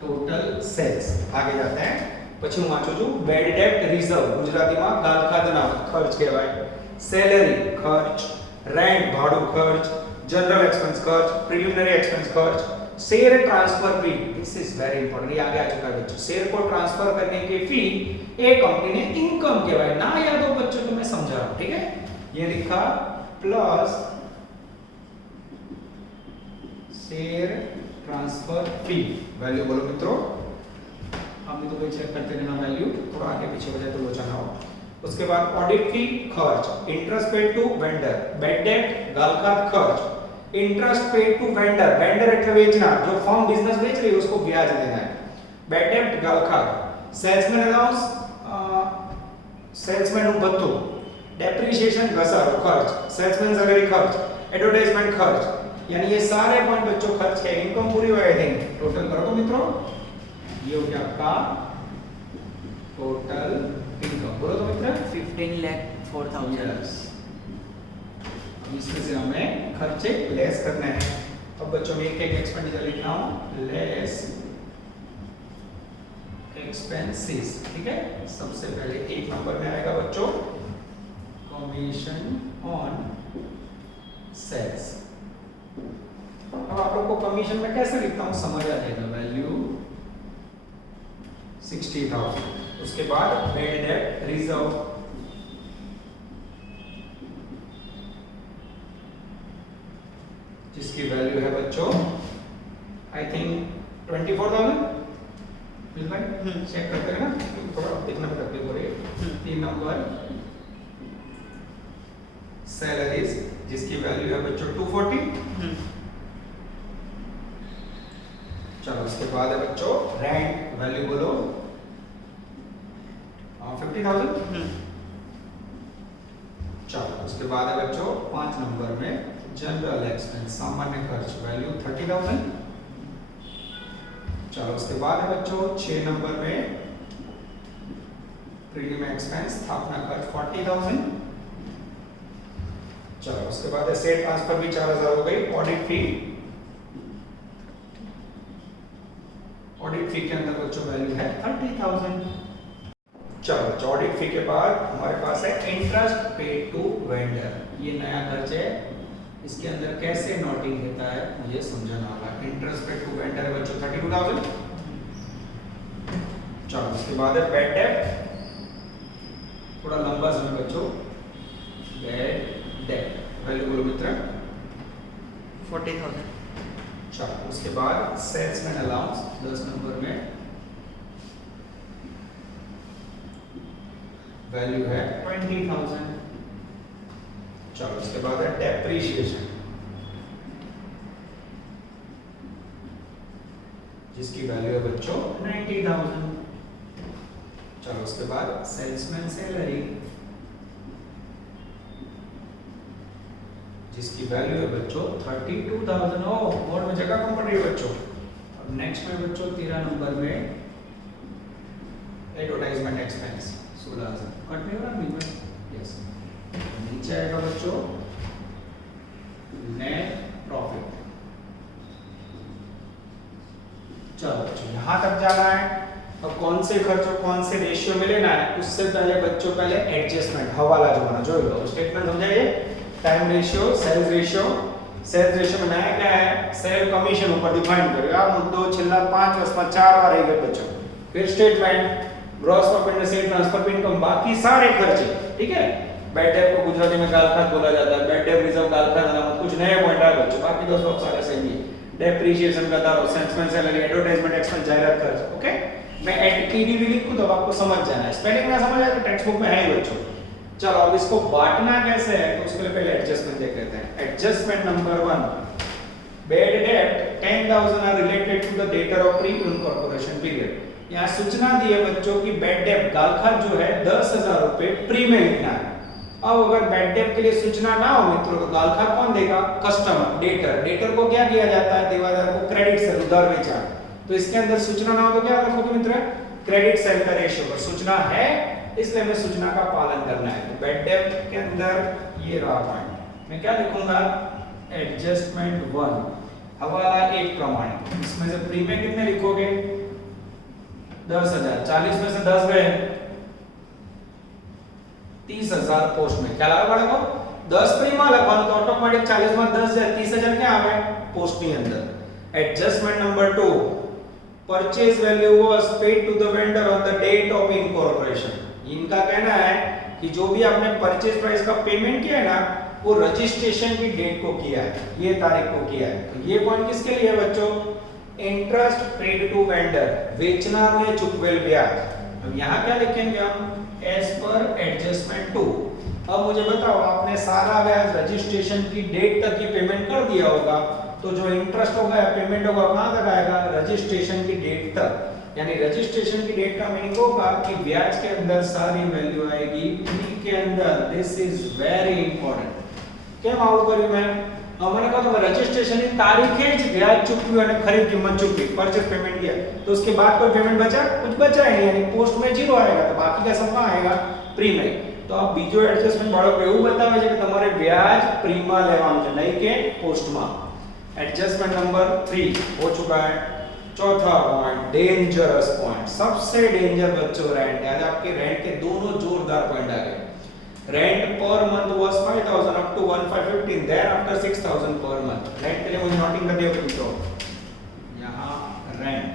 टोटल सेल्स। आगे जाते हैं, પછી હું વાંચું છું બેડ ડેપ્ટ રિઝર્વ, ગુજરાતીમાં ગાલખાધના ખર્ચ કહેવાય। સેલેરી ખર્ચ, રેન્ટ ભાડું ખર્ચ, જનરલ એક્સપેન્સ ખર્ચ, પ્રિલિમિનરી એક્સપેન્સ ખર્ચ, share transfer fee. This is very important, ये आगे आ चुका है बच्चों। शेयर को ट्रांसफर करने की फी एक कंपनी ने इनकम कहवाय ना, याद हो बच्चों तो मैं समझा रहा हूं। ठीक है, ये लिखा plus share transfer fee. Value बोलो मित्रों, हम तो कोई चेक करते रहना वैल्यू, थोड़ा आगे पीछे हो जाए तो लोचा ना हो। उसके बाद ऑडिट फी खर्च, interest paid to vendor, bad debt गालखात खर्च, interest paid to vendor, vendor એટલે વેચનાર, જો ફર્મ બિઝનેસ વેચ રહી है उसको ब्याज देना है. બેડ ડેપ્ટ ગાલખાર, સેલ્સમેન અલાઉન્સ, સેલ્સમેન નું ભથ્થું, डेप्रिसिएशन घसारो खर्च, सेल्समैन सैलरी खर्च, एडवर्टाइजमेंट खर्च, यानी ये सारे पॉइंट बच्चों खर्च है. इनकम पूरी हुई आई थिंक. टोटल करो तो मित्रों, ये हो गया आपका टोटल इनकम. बोलो तो मित्र 15,04,000. इसमें से हमें खर्चे लेस करने हैं. अब बच्चों में एक एक एक्सपेंडिचर लिखना हूं, लेस एक्सपेंसेस. ठीक है, सबसे पहले एक नंबर में आएगा बच्चों कमीशन ऑन सेल्स. अब आप लोग को कमीशन में कैसे लिखता हूं समझ आ जाएगा. वैल्यू 60,000. उसके बाद बेड डेप्ट रिजर्व, जिसकी वैल्यू है बच्चों आई थिंक 24,000. मिल भाई चेक करते हैं ना, थोड़ा देखना में तकलीफ हो रही है. 3 नंबर सैलरीज, जिसकी वैल्यू है बच्चों 240. चलो उसके बाद है बच्चों रेंट, वैल्यू बोलो 50,000. चलो उसके बाद है बच्चों 5 नंबर में जनरल एक्सपेंस, सामान्य खर्च, वैल्यू 30,000. चलो उसके बाद है बच्चों 6 नंबर में प्रीमियम एक्सपेंस, स्थापना खर्च 40,000. चलो उसके बाद एसेट ट्रांसफर भी 4,000 हो गई. ऑडिट फी, ऑडिट फी के अंदर बच्चों वैल्यू है 30,000. चलो ऑडिट फी के बाद हमारे पास है इंटरेस्ट पेड टू वेंडर. ये नया खर्च है, इसके अंदर कैसे नोटिंग देता है मुझे समझाना होगा. इंटरेस्ट पेड टू वेंडर है बच्चों 32,000. चलो उसके बाद है बेड डेप्ट, थोड़ा लंबा समय बच्चों. बेड डेप्ट वैल्यू बोलो मित्र 40,000. चलो उसके बाद सेल्समैन अलाउंस 10 नंबर में वैल्यू है 20,000. चलो उसके बाद है डेप्रिसिएशन, जिसकी वैल्यू है बच्चों 90,000. चलो उसके बाद सेल्समैन सैलरी, जिसकी वैल्यू है बच्चों 32,000. ओह बोर्ड में जगह कम पड़ रही है बच्चों. अब नेक्स्ट में बच्चों 13 नंबर में एडवर्टाइजमेंट एक्सपेंस 16,000. कट नहीं हो रहा नहीं भाई. यस, नीचे आएगा बच्चों नेट प्रॉफिट. चलो बच्चों यहां तक जाना है. अब कौन से खर्च और कौन से रेशियो में लेना है उससे पहले बच्चों पहले एडजस्टमेंट हवाला जो बना जो स्टेटमेंट समझाइए. Time ratio, sales ratio. Sales ratio में नया क्या है, सेल कमीशन ऊपर डिफाइन करेगा. मुद्दो છેલ્લા 5 વર્ષમાં 4 વાર આવી ગયો बच्चों. फिर स्टेटमेंट, ग्रॉस प्रॉफिट में सेल ट्रांसफर इनकम, बाकी सारे खर्चे. ठीक है, बेड डेप्ट को गुजराती में गालखात बोला जाता है. बेड डेप्ट रिजर्व गालखात अलामत. कुछ नए पॉइंट आए बच्चों, बाकी 10 बॉक्स सारे सही है. डेप्रिसिएशन का दारो, सेल्समैन सैलरी, एडवर्टाइजमेंट एक्सपेंस, जाहिरात खर्च. ओके, मैं एडटीडीवी लिखूं तो आपको समझ जाना है. स्पेलिंग ना समझ आए तो टेक्स्ट बुक में है ही बच्चों. चलो अब इसको बांटना कैसे है तो उसके लिए पहले एडजस्टमेंट देख लेते हैं. एडजस्टमेंट नंबर 1, बेड डेप्ट 10,000 are related to the debtor of pre incorporation period. यहाँ सूचना दी है बच्चों की बेड डेप्ट गालखात जो है 10,000 रुपए प्री में लिखना है. अब अगर बेड डेप्ट के लिए सूचना ना हो मित्रों तो गालखात कौन देगा, कस्टमर, डेटर. डेटर को क्या किया जाता है, देवादार को क्रेडिट से उधार बेचा. तो इसके अंदर सूचना ना हो तो क्या रखोगे मित्र, क्रेडिट सेल का रेशियो. पर सूचना है इसलिए हमें सूचना का पालन करना है. तो बेड डेप्ट के अंदर ये रहा पॉइंट. मैं क्या लिखूंगा, एडजस्टमेंट 1 हवाला 1 प्रमाण. इसमें से प्री में कितने लिखोगे, 10,000. 40 में से 10 गए 30,000 पोस्ट में. ખ્યાલ આવે બાળકો, 10 પ્રીમાં લખવાનું તો ઓટોમેટિક 40 માં 10 જાય 30,000 ક્યાં આવે, પોસ્ટ ની અંદર. Adjustment number 2, purchase value was paid to the vendor on the date of incorporation. इनका कहना है कि जो भी आपने परचेज प्राइस का पेमेंट किया है ना वो रजिस्ट्रेशन की डेट को किया है, ये तारीख को किया है. तो ये पॉइंट किसके लिए है बच्चों, इंटरेस्ट पेड टू वेंडर, बेचनार ने चुकवेल ब्याज. अब यहां क्या लिखेंगे हम, एज पर एडजस्टमेंट 2 अब मुझे बताओ, आपने सारा ब्याज रजिस्ट्रेशन की डेट तक ही पेमेंट कर दिया होगा, तो जो इंटरेस्ट होगा या पेमेंट होगा कहां तक आएगा? रजिस्ट्रेशन की डेट तक। यानी रजिस्ट्रेशन की डेट का मीनिंग होगा कि ब्याज के अंदर सारी वैल्यू आएगी पी के अंदर। This is very important. કેમ આવું કર્યું મેં? મને કહો તમે રજીસ્ટ્રેશનની તારીખે જ વ્યાજ ચૂકવ્યું અને ખરીદ કિંમત ચૂકવી, परचेज पेमेंट किया, तो उसके बाद कोई पेमेंट बचा? कुछ बचा ही नहीं, यानी पोस्ट में जीरो आएगा, तो बाकी का सब कहां आएगा? प्री में। तो अब બીજો એડજસ્ટમેન્ટ બાળકો એવું બતાવે છે કે તમારે વ્યાજ પ્રીમાં લેવાનું છે, નહીં કે પોસ્ટમાં। एडजस्टमेंट नंबर 3 हो चुका है। चौथा पॉइंट, डेंजरस पॉइंट, सबसे डेंजर बच्चों रेंट। आज आपके रेंट के दोनों जोरदार पॉइंट आ गए। Rent per month was 5000 up to 1515, then after 6000 per month. Rent के लिए मुझे नोटिंग कर दिया मित्रों, यहां रेंट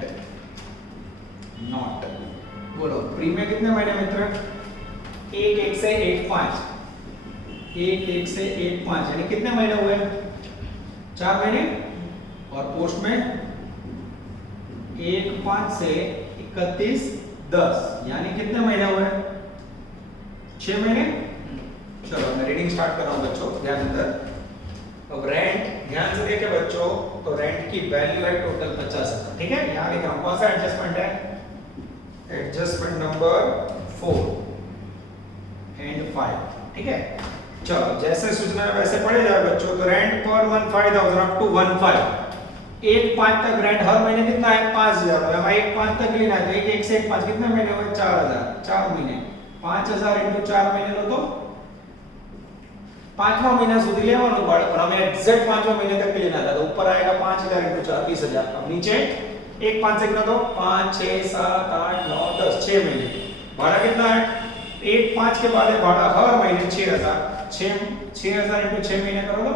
नोट। बोलो प्री में कितने महीने मित्र? 1 से 1 1 से 1 यानी कितने महीने हुए? 4 महीने। और पोस्ट में 1 से 31 यानी कितने महीने हुए? 6 महीने। चलो मैं रीडिंग स्टार्ट कर रहा हूं बच्चों, ध्यान अंदर। अब रेंट ध्यान से देखें बच्चों, तो रेंट की वैल्यू है टोटल 50,000, ठीक है। यहां लिख रहा हूं कौन सा एडजस्टमेंट है? एडजस्टमेंट नंबर 4 एंड 5, ठीक है। चलो जैसे सूचना है वैसे पढ़े जाए बच्चों। तो rent per month 5000 up to 15, 1/5 तक रेंट हर महीने कितना है? 5000। अब 1/5 तक लेना है तो 1 से 1/5 कितने महीने हुए? 4000, 4 महीने। 5000 * 4 महीने लो तो पांचवा महीना સુધી લેવાનું પડે, પણ અમે એક્ઝેક્ટ પાંચવા મહિને તક લેના હતા, તો ઉપર આएगा 5000 * 4 30000। अब नीचे 1/5 से कितना? तो 5 6 7 8 9 10 6 महीने। भाड़ा कितना है? 1/5 के बाद है भाड़ा हर महीने 6000। 6000 * 6 महीने करो तो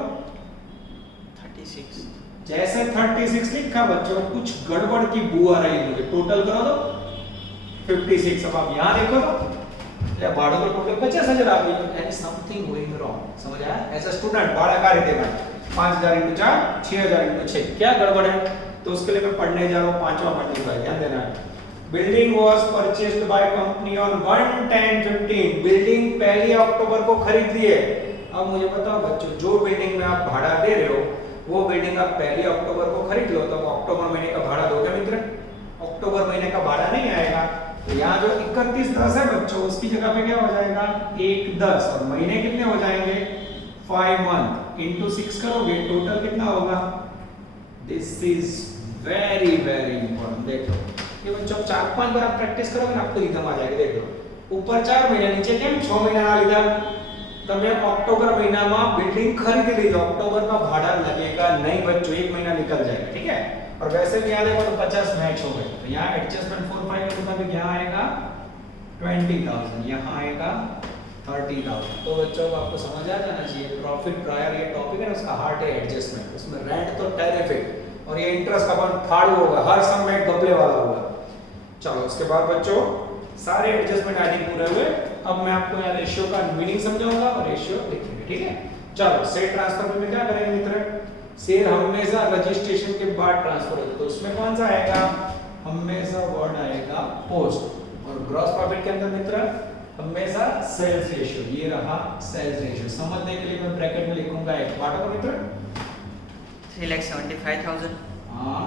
36। जैसे 36 लिखा बच्चों, कुछ गड़बड़ की बू आ रही है मुझे। टोटल करो तो 56। अब आप यहां देखो तो या भाड़ा तो टोटल 50000 आ गई, यानी समथिंग गोइंग रॉन्ग। समझ आया? एज अ स्टूडेंट भाड़ा का रीते में 5000 * 4 6000 * 6 क्या गड़बड़ है? तो उसके लिए मैं पढ़ने जा रहा हूं पांचवा मल्टीप्लाई, ध्यान देना। Building was purchased by company on 1/10/15। Building 1 अक्टूबर को खरीद ली है। अब मुझे बताओ बच्चों, जो बिल्डिंग में आप भाड़ा दे रहे हो वो बिल्डिंग आप 1 अक्टूबर को खरीद लो, तो अक्टूबर महीने का भाड़ा दोगे मित्र? अक्टूबर महीने का भाड़ा नहीं आएगा। तो यहाँ जो 31/10 है बच्चों, उसकी जगह पे क्या हो जाएगा? 1/10। और महीने कितने हो जाएंगे? 5 मंथ इंटू 6 करोगे, टोटल कितना होगा? This is very very important. देख लो ये बच्चों, 4-5 बार आप प्रैक्टिस करोगे ना, आपको रिदम आ जाएगा। देख लो ऊपर 4 महीना, नीचे केम 6 महीना લીધા। તમે अक्टूबर महीना में बिल्डिंग खरीद ली, तो अक्टूबर का भाड़ा लगेगा नहीं बच्चों, 1 महीना निकल जाएगा, ठीक है। और वैसे भी यहाँ देखो तो 50 मैच हो गए, तो यहाँ एडजस्टमेंट 4-5 के मुताबिक यहाँ आएगा 20,000, यहाँ आएगा 30,000। तो बच्चों आपको समझ आ जाना चाहिए, प्रॉफिट प्रायर ये टॉपिक है ना, उसका हार्ट है एडजस्टमेंट। उसमें रेंट तो टेरिफिक, और ये इंटरेस्ट का अपन फाड़ू होगा, हर सम में गबले वाला होगा। चलो उसके बाद बच्चों सारे एडजस्टमेंट आदि पूरे हुए। अब मैं आपको यहाँ रेशियो का मीनिंग समझाऊंगा और रेशियो लिखेंगे, ठीक है। चलो शेयर ट्रांसफर में क्या करेंगे मित्र? शेयर हमेशा रजिस्ट्रेशन के बाद ट्रांसफर होता है, तो उसमें कौन सा आएगा? हमेशा वर्ड आएगा पोस्ट। और ग्रॉस प्रॉफिट के अंदर मित्र हमेशा सेल्स रेशियो, ये रहा सेल्स रेशियो। समझने के लिए मैं ब्रैकेट में लिखूंगा एक बाटो को मित्र 3,75,000। हां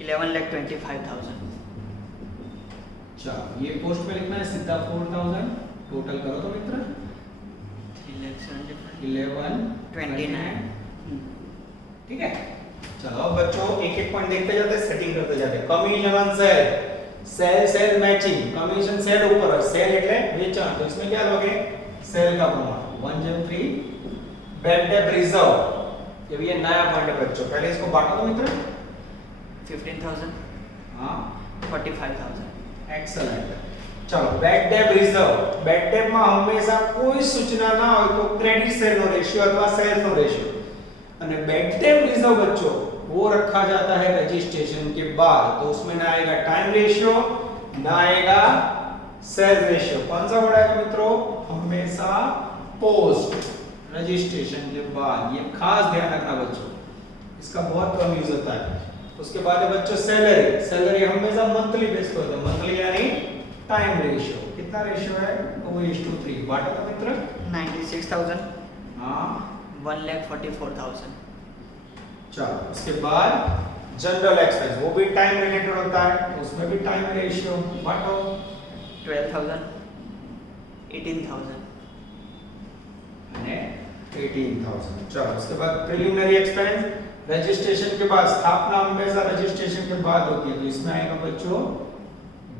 11,25,000। चलो ये पोस्ट पे लिखना है सीधा 4,000। टोटल करो तो मित्र 11,29, ठीक है। चलो अब बच्चों एक एक पॉइंट देखते जाते, सेटिंग करते जाते। Commission on sale, sale sale matching, commission sale ऊपर और सेल એટલે વેચાણ, तो इसमें क्या लोगे? सेल का प्रमाण 1/3 बैड डेट रिजर्व। ये भी ये नया पॉइंट है बच्चों, पहले इसको बांटो तो मित्र 15,000। हां 45,000। एक्सीलेंट। चलो bad debt reserve, bad debt માં હંમેશા કોઈ સૂચના ના હોય તો ક્રેડિટ સેલ નો રેશિયો अथवा सेल्स નો रेशियो, અને બેડ ડેટ રિઝર્વ बच्चों वो रखा जाता है रजिस्ट्रेशन के बाद, तो उसमें ना आएगा टाइम रेशियो ना आएगा सेल रेशियो। कौन सा वर्ड आएगा मित्रों? हमेशा पोस्ट रजिस्ट्रेशन के बाद। ये खास ध्यान रखना बच्चों, इसका बहुत कम यूज होता है। उसके बाद है बच्चों सैलरी। सैलरी हमेशा मंथली बेस पे होता है, मंथली यानी टाइम रेशियो कितना रेशियो है 2:3 बांटा था मित्र 96,000 हाँ 1,44,000 चलो उसके बाद जनरल एक्सपेंस वो भी टाइम रिलेटेड होता है तो उसमें भी टाइम रेशियो बांटो 12,000 18,000 અને 18,000 चलो उसके बाद प्रिलिमिनरी एक्सपेंस रजिस्ट्रेशन के बाद स्थापना हमेशा रजिस्ट्रेशन के बाद होती है तो इसमें आएगा बच्चों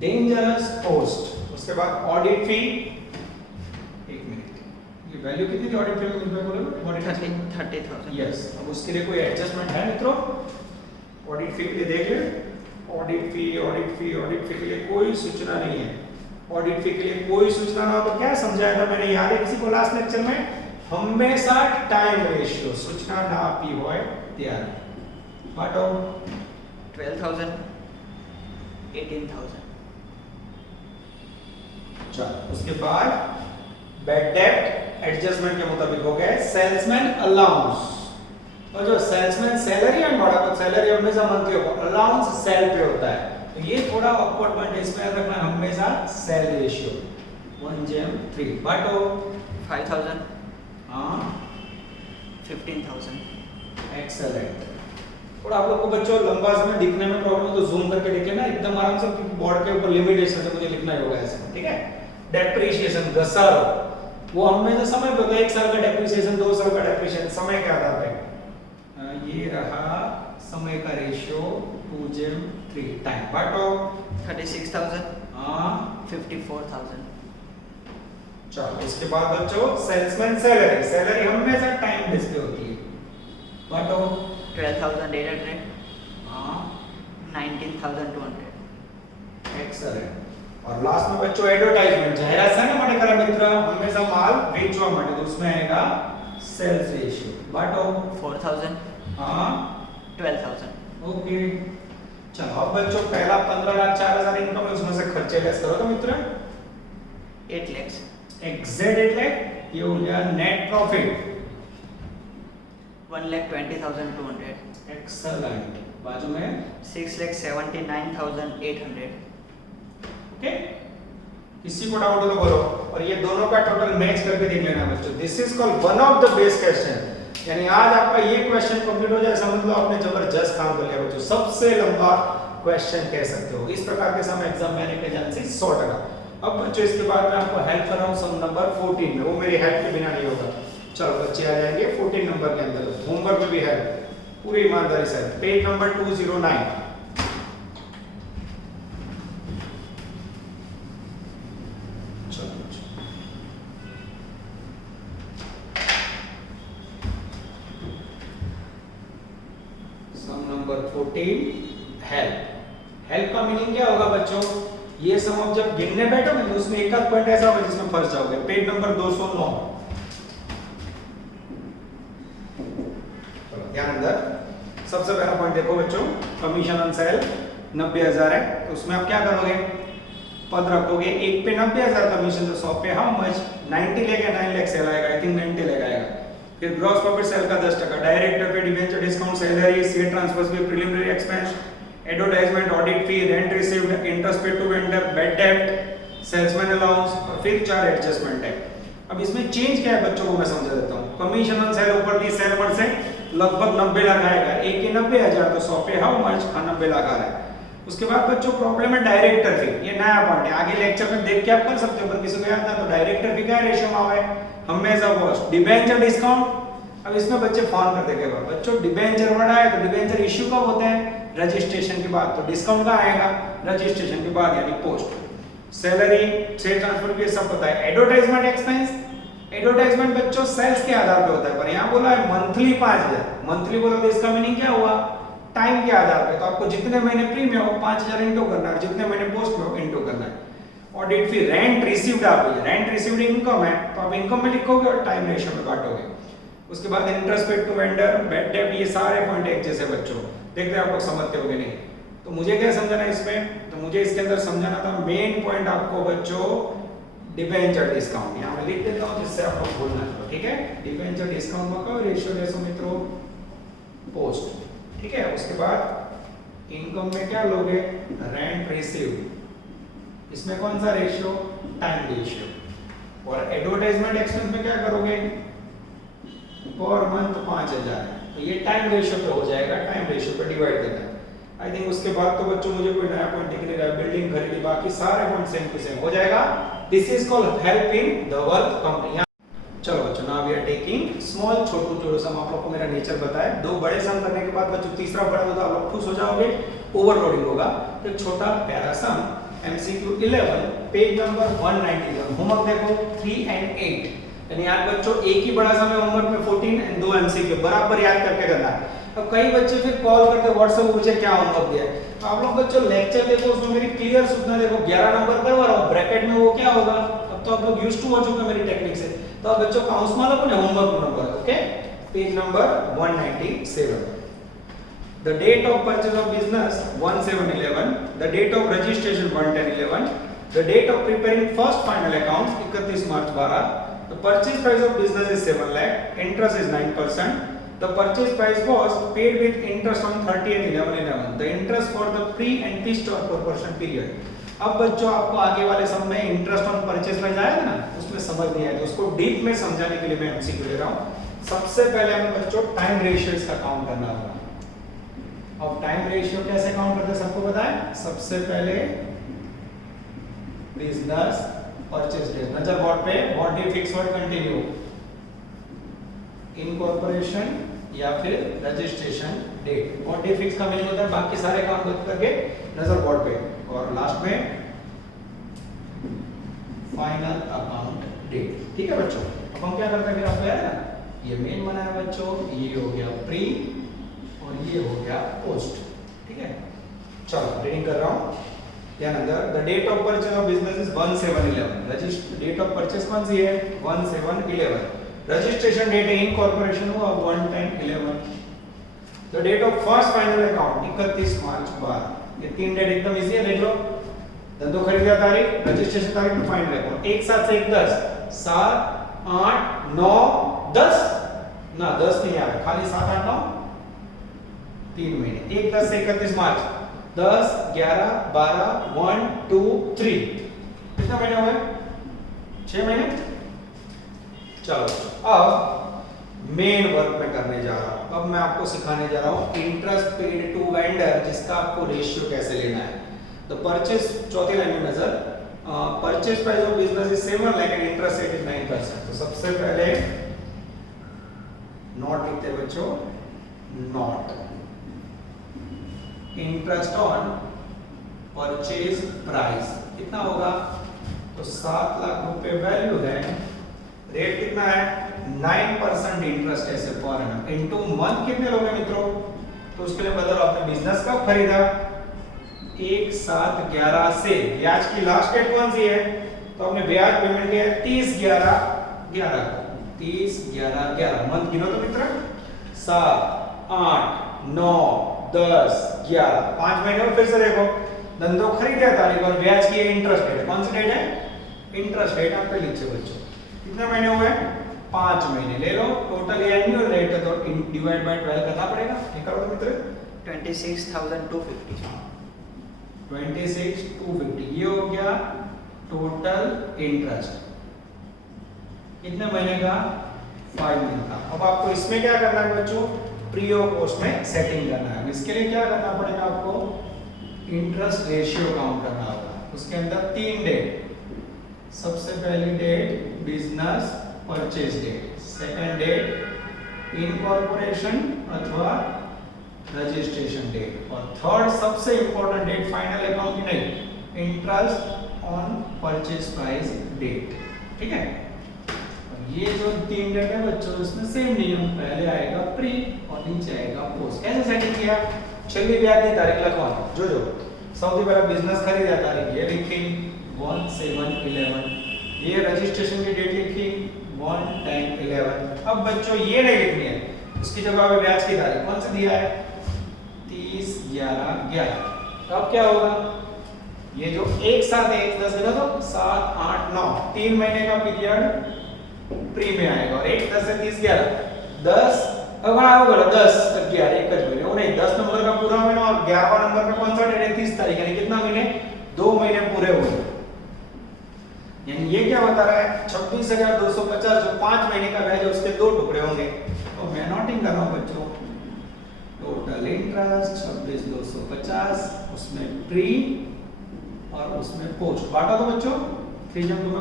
डेंजरस पोस्ट उसके बाद ऑडिट फी एक मिनट ये वैल्यू कितनी थी ऑडिट फी में मुझे बोलो 30,000 यस अब उसके लिए कोई एडजस्टमेंट है मित्रों ऑडिट फी के लिए देख ले ऑडिट फी के लिए कोई सूचना नहीं है ऑडिट फी के लिए कोई सूचना ना हो तो क्या समझाया था मैंने याद है किसी को लास्ट लेक्चर में हमेशा टाइम रेशियो सूचना ना आपी होय ત્યારે બાટો 12,000 18,000 चलो उसके बाद बैड डेट एडजस्टमेंट के मुताबिक हो गए सेल्समैन अलाउंस और जो सेल्समैन सैलरी है बड़ा को सैलरी हमेशा मंथली होगा अलाउंस सेल पे होता है तो ये थोड़ा ऑकवर्ड पॉइंट है इसमें याद रखना हमेशा सेल रेशियो 1:3 बाटो 5,000 हाँ 15,000 एक्सेलेंट और आप लोग को बच्चों लंबा समय दिखने में प्रॉब्लम तो जूम करके देख लेना एकदम आराम से बोर्ड के ऊपर लिमिटेशन से मुझे लिखना ही होगा ऐसे ठीक है डेप्रिसिएशन घसारो वो हमेशा समय पे होता है 1 साल का डेप्रिसिएशन 2 साल का डेप्रिसिएशन समय के आधार पे ये रहा समय का रेशियो 2:3 टाइम बाटो 36,000 हाँ 54,000 चलो इसके बाद बच्चों सेल्समैन सैलरी हमेशा टाइम बेस पे होती है बाटो 12,800 हाँ 19,200 एक्सेलेंट और लास्ट में बच्चों एडवर्टाइजमेंट जाहिरात છે ને માટે કરે મિત્ર હંમેશા માલ વેચવા માટે તો उसमें आएगा सेल्स रेशियो बाटो 4,000 हाँ 12,000 ओके चलो अब बच्चों पहला 15 लाख 4,000 इनकम है उसमें से खर्चे लेस करो तो मित्र 8 lakhs एग्जैक्ट એટલે ये हो गया नेट प्रॉफिट 1,20,200 एक्सेलेंट बाजू में 6,79,800 ओके किसी को डाउट हो तो बोलो और ये दोनों का टोटल मैच करके देख लेना बच्चों this is called one of the best question यानी आज आपका ये क्वेश्चन कंप्लीट हो जाए समझ लो आपने जबरदस्त काम कर लिया बच्चों सबसे लंबा क्वेश्चन कह सकते हो इस प्रकार के समय एग्जाम में आने के चांसेस 100%। अब बच्चों इसके बाद मैं आपको हेल्प कर रहा हूं सम नंबर 14 में वो मेरी हेल्प के बिना नहीं होगा चलो बच्चे आ जाएंगे 14 नंबर के अंदर होमवर्क में भी है पूरी ईमानदारी से पेज नंबर 209 सम नंबर 14 हेल्प का मीनिंग क्या होगा बच्चों ये सम आप जब गिनने बैठोगे तो उसमें एक आध पॉइंट ऐसा होगा जिसमें फंस जाओगे पेज नंबर 209 चलो ध्यान अंदर सबसे पहला पॉइंट देखो बच्चों कमीशन ऑन सेल 90,000 है तो उसमें आप क्या करोगे पद रखोगे एक पे 90,000 कमीशन तो 100 पे हाउ मच 90 लेगा 9 लाख सेल आएगा आई थिंक 90 लाख आएगा फिर ग्रॉस प्रॉफिट सेल का 10% डायरेक्टर पे debenture discount salary share transfers पे preliminary expense advertisement audit fee rent received interest paid to vendor bad debt salesman allowance और फिर 4 एडजस्टमेंट है अब इसमें चेंज क्या है बच्चों को मैं समझा देता हूं कमीशन ऑन सेल ऊपर दी सेल पर से लगभग 90 लाख आएगा एक के 90,000 तो 100 पे हाउ मच 90 लाख आ रहा है उसके बाद बच्चों प्रॉब्लम है डायरेक्टर फी ये नया पॉइंट है आगे लेक्चर में देख के आप कर सकते हो पर किसी को याद ना तो डायरेक्टर फी क्या रेशियो में आवे हमेशा कॉस्ट डिबेंचर डिस्काउंट अब इसमें बच्चे फोन कर देंगे बच्चों डिबेंचर वर्ड आए तो डिबेंचर इश्यू कब होते हैं रजिस्ट्रेशन के बाद तो डिस्काउंट का आएगा रजिस्ट्रेशन के बाद यानी पोस्ट सैलरी शेयर ट्रांसफर के सब पता है एडवर्टाइजमेंट एक्सपेंस एडवर्टाइजमेंट बच्चों सेल्स के आधार पे होता है पर यहाँ बोला है मंथली 5,000 मंथली बोला तो इसका मीनिंग क्या हुआ टाइम के आधार पे तो आपको जितने महीने प्री में हो 5,000 इंटू करना है जितने महीने पोस्ट में हो इंटू करना है ऑडिट फी रेंट रिसीव्ड आप रेंट रिसीव्ड इनकम है तो आप इनकम में लिखोगे और टाइम रेशियो में बांटोगे उसके बाद interest paid to vendor bad debt ये सारे पॉइंट एक जैसे बच्चों देखते हैं आप लोग समझते होगे नहीं तो मुझे क्या समझाना है इसमें तो मुझे इसके अंदर समझाना था मेन पॉइंट आपको बच्चों डिबेंचर डिस्काउंट यहाँ मैं लिख देता हूँ जिससे आप लोग भूलना चाहिए ठीक है डिबेंचर डिस्काउंट का रेशियो जैसे मित्रों पोस्ट ठीक है उसके बाद इनकम में क्या लोगे रेंट रिसीव्ड इसमें कौन सा रेशियो? Time ratio. और एडवर्टाइजमेंट एक्सपेंस में क्या करोगे? पर मंथ 5000, तो ये टाइम रेशियो पे हो जाएगा, टाइम रेशियो पे डिवाइड करना है। आई थिंक उसके बाद तो बच्चों मुझे कोई नया पॉइंट दिख नहीं रहा है, बिल्डिंग खरीदी, बाकी सारे पॉइंट सेम टू सेम हो जाएगा। This is called help in the work company. चलो बच्चों, now we are taking small छोटू सम। आप लोग को मेरा नेचर बताया, दो बड़े सम करने के बाद बच्चों तीसरा बड़ा होता है, आप लोग खुश हो जाओगे, ओवरलोडिंग होगा। तो छोटा प्यारा सम MCQ 11 पेज नंबर 191। होमवर्क देखो 3 and 8, यानी आज बच्चों एक ही बड़ा सम है होमवर्क में 14 and 2 MCQ बराबर याद करके करना है। अब कई बच्चे फिर कॉल करके व्हाट्सएप पूछे क्या होमवर्क दिया है। तो आप लोग बच्चों लेक्चर देखो, उसमें मेरी क्लियर सूचना देखो, 11 नंबर करवा रहा हूं, ब्रैकेट में वो क्या होगा, अब तो आप लोग यूज्ड टू हो चुके हैं मेरी टेक्निक से। तो अब बच्चों काउंस मानो अपने homework number, okay, page number 197। The date of purchase of business 1711, the date of registration 11011, the date of preparing first final accounts 31 March 12, the purchase price of business is 7 lakh, interest is 9%, the purchase price was paid with interest on 30th 11/11, the interest for the pre and post proportion period। अब बच्चों आपको आगे वाले सम में interest on purchase price आया था ना, उसमें समझ नहीं आया, तो उसको डीप में समझाने के लिए मैं MCQ ले रहा हूं। सबसे पहले हमें बच्चों टाइम रेशियो इसका काउंट करना होगा। अब टाइम रेशियो कैसे काउंट करते हैं सबको पता है। सबसे पहले बिजनेस परचेज डेट, नजर बोर्ड पे, board day fix word continue, incorporation या फिर registration date. Board day fix का मीनिंग होता है बाकी सारे काम करके नजर बोर्ड पे, और लास्ट में फाइनल अकाउंट डेट। ठीक है बच्चों, अब हम क्या करते हैं, फिर आपको याद है ना, ये मेन बना है बच्चों, ये हो गया प्री और ये हो गया पोस्ट। ठीक है, चलो रीडिंग कर रहा हूं, ध्यान अंदर। The date of purchase of business is 1711, register date of purchase कौन सी है? 1711। रजिस्ट्रेशन डेट है इनकॉर्पोरेशन हुआ 11011। The date of first final account 31 March 12। ये तीन डेट एकदम इजी है, देख लो। धंधो खरीदा तारीख, रजिस्ट्रेशन तारीख में फाइनल अकाउंट, एक साथ से एक 10, 7 8 9 10 ना 10 नहीं आ रहा, खाली 7 8 9 3 महीने, 1 10 से 31 मार्च, 10 11 12 1 2 3, कितने महीने हुए? 6 महीने। चलो अब मेन वर्क में करने जा रहा हूं। अब मैं आपको सिखाने जा रहा हूं इंटरेस्ट पेड टू वेंडर, जिसका आपको रेशियो कैसे लेना है। तो परचेज, चौथी लाइन में नजर, purchase price of business is 7 lakh and interest rate is 9%। तो सबसे पहले नॉट लिखते हैं बच्चों, not interest on purchase price कितना होगा? तो 7 लाख रुपए वैल्यू है, रेट कितना है? 9% इंटरेस्ट ऐसे पर एनम इनटू मंथ कितने लोगे मित्रों? तो उसके लिए बदलो, आपने बिजनेस कब खरीदा? 1/7/11 से। ब्याज की लास्ट डेट कौन सी है? तो आपने ब्याज पेमेंट किया 30/11/11 को, 30/11/11 मंथ गिनो तो मित्र, 7 8 9 10 11, 5 महीने में। फिर से देखो, धंधो खरीदा तारीख और ब्याज की इंटरेस्ट डेट कौन सी डेट है? इंटरेस्ट डेट आपके लीजिए बच्चों, कितने महीने हुए? 5 महीने ले लो। टोटल एनुअल रेट है तो डिवाइड बाय 12 करना पड़ेगा। क्या करो तो मित्र? 26,250। 26,250 ये हो गया टोटल इंटरेस्ट। कितने महीने का? 5 महीने का। अब आपको इसमें क्या करना है बच्चों? प्री और पोस्ट में सेटिंग करना है। इसके लिए क्या करना पड़ेगा आपको? इंटरेस्ट रेशियो काउंट करना होगा। उसके अंदर 3 डेट, सबसे पहली date business purchase date, second date incorporation अथवा रजिस्ट्रेशन डेट, और थर्ड सबसे इंपॉर्टेंट डेट फाइनल अकाउंट की नहीं, interest on purchase price date. ठीक है, ये जो 3 डेट है बच्चों, इसमें सेम नियम, पहले आएगा प्री और नीचे आएगा पोस्ट। कैसे सेटिंग किया? चलिए ब्याज की तारीख लिखवाना, जो सबसे पहला बिजनेस खरीदा तारीख ये लिखी 1/7/11, ये रजिस्ट्रेशन की डेट लिखी 1/10/11। अब बच्चों ये नहीं लिखनी है, उसकी जगह पे ब्याज की तारीख कौन सा दिया है? 30/11/11। तो अब क्या होगा? ये जो एक साथ है, 10 दिन तो 7 8 9 3 महीने का पीरियड प्री में आएगा, और 1 10 से 30/11 10। अब आया होगा 10 11 एक महीने, वो नहीं, 10 नंबर का पूरा महीना और 11वां नंबर का कौन सा डेट है? 30 तारीख, यानी कितना महीने? 2 महीने पूरे हुए। यानी ये क्या बता रहा है 26,250 जो 5 महीने का ब्याज है उसके 2 टुकड़े होंगे। तो मैं नोटिंग कर रहा हूं बच्चों, टोटल इंटरेस्ट 26,250, उसमें प्री और उसमें पोस्ट। बांटो तो बच्चों 3 जन में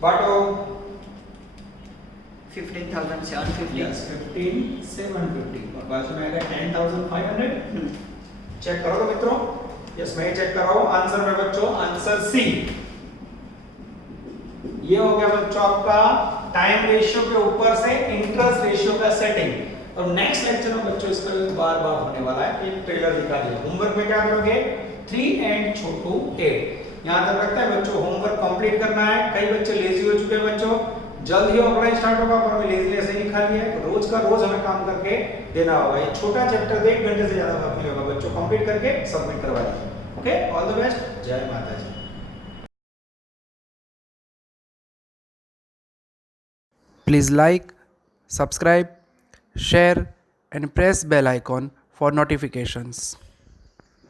बांटो 15,750। यस 15,750 और बाजू में आएगा 10,500। चेक करो तो मित्रों, यस मैं चेक कर रहा हूं आंसर में बच्चों, आंसर सी। ये हो गया बच्चों आपका टाइम रेशियो के ऊपर से इंटरेस्ट रेशियो का सेटिंग। और नेक्स्ट लेक्चर में बच्चों इसका बार बार होने वाला है, एक ट्रेलर दिखा दिया। होमवर्क में क्या करोगे 3 एंड छोटू 8 यहां तक रखता है बच्चों, होमवर्क कंप्लीट करना है। कई बच्चे लेजी हो चुके हैं बच्चों, जल्द ही ऑफलाइन स्टार्ट होगा पर हमें लेजीनेस नहीं लिखा लिया है, रोज का रोज हमें काम करके देना होगा। ये छोटा चैप्टर 1 घंटे से ज्यादा वक्त नहीं होगा बच्चों, कंप्लीट करके सबमिट करवा दीजिए। ओके, ऑल द बेस्ट, जय माता जी। Please like, subscribe, share and press bell icon for notifications.